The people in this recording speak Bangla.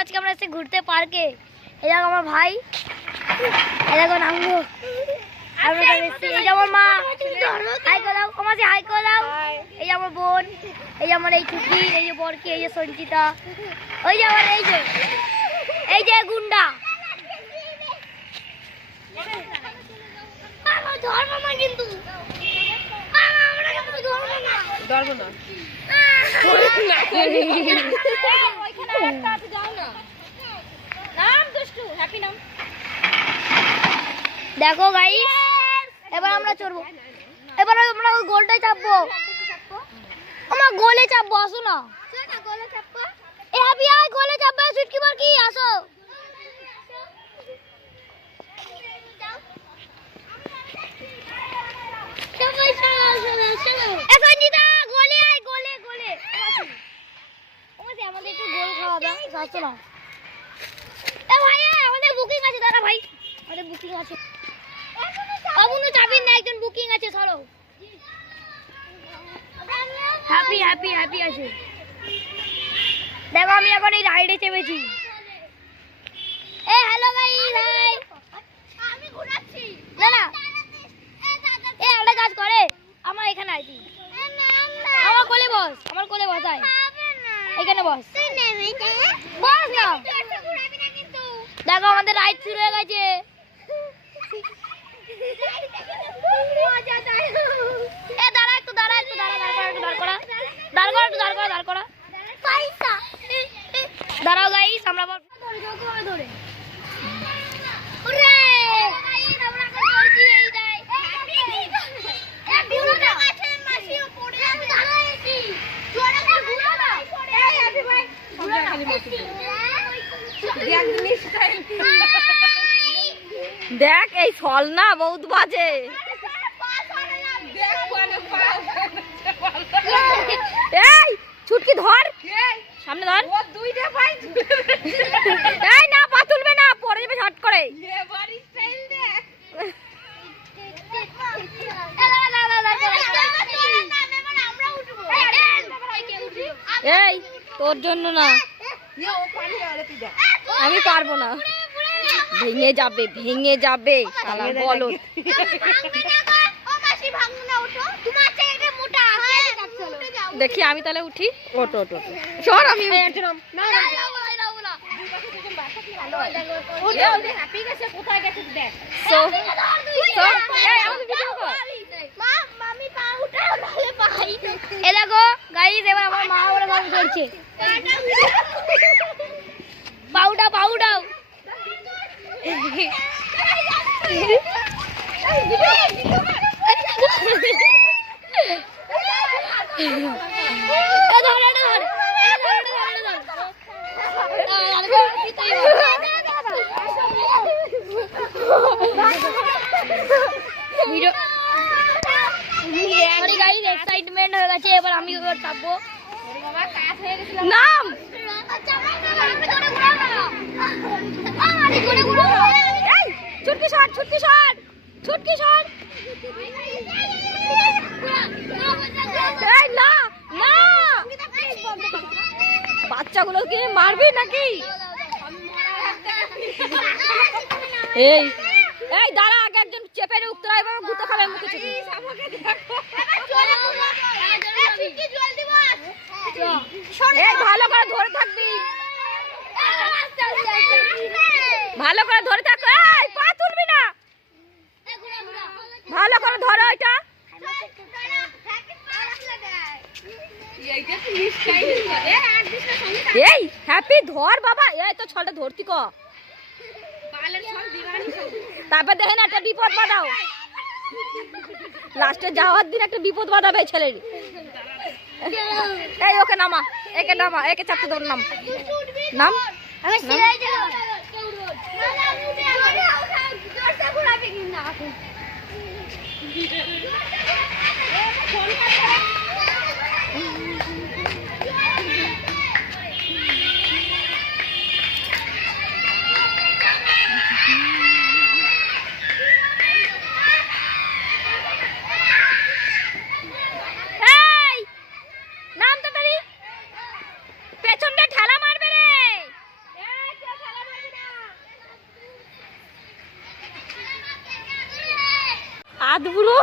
আজকে আমরা এসে ঘুরতে পার্কে। এই দেখো আমার ভাই, এই দেখো নামবো। এই যে আমার মা, হাই করে দাও আমাকে, হাই করে দাও। এই যে আমার বোন, এই যে আমার এই ছুটি, এই যে বরকি, এই যে সঞ্চিতা, ওই যে আমার এই যে গুন্ডা। কিন্তু দেখো গাইস, এবার আমরা চড়বো, এবার আমরা ওই গোলটাই চাপবো। আমার গোলে চাপবো, আসো না এ হ্যাপি, আয় গোলে চাপবে। চুটকি বারকি আসো। আমাদের একটু গোল খাওয়া দাও, আসো না। এ ভাই আমাদের বুকিং আছে, দাঁড়া ভাই, আমাদের বুকিং আছে। অবনু চাবির না, একজন বুকিং আছে, চলো। হ্যাপি হ্যাপি হ্যাপি আছে। দেখো আমি এখন এই রাইডে চেপেছি। এ হ্যালো গাইস, হাই। আমি ঘোরাচ্ছি না না, এ একটা কাজ করে, আমার এখানে আইতি, আমার কোলে বস, আমার কোলে বসাই, এখানে বস, বস না। দেখো আমাদের রাইড শুরু হয়ে গেছে। এ দাঁড়া একটু, দাঁড়া একটু, দাঁড়া, দাঁড় করা, দাঁড়াও গাইস, আমরা ধরে দেখ এই ফল না বহুত বাজে। এই ছুটকি ধর, সামনে ধর। এই না, পা তুলবে না, পড়ে যাবে ঝট করে। এই তোর জন্য না, আমি পারবো না, ভেঙে যাবে, ভেঙে যাবে। বলো দেখি, আমি তাহলে উঠি। ওটো ওটো সর, আমি এ দেখো গাইস, এবার আমার মা বলে ভাবে চলছে। পাউডা পাউডাও এক্সাইটমেন্ট হয়ে গেছে, এবার আমি চাপবো। নাম ছুটকি সর, ছুটকি সর, ছুটকি সর। না না, বাচ্চাগুলোকে মারবি নাকি? এই এই দাঁড়া, আগে একজন চেপে উত্তর এবার গুতো খাবে মুখে চেপে। এই ভালো করে ধরে থাকবি, ভালো করে ধরে থাক। এই পা তুলবি না, ভালো করে ধরো এটা। এই হ্যাপি ধর বাবা, এই তো ছলটা ধরতি ক, তারপর দেখেন একটা বিপদ বাঁধাও, লাস্টে যাওয়ার দিন একটা বিপদ বাঁধাবে ছেলের। এই ওকে নামা, একে নামা, একে চাপতে ধর, নাম নাম। দাঁত বুড়ো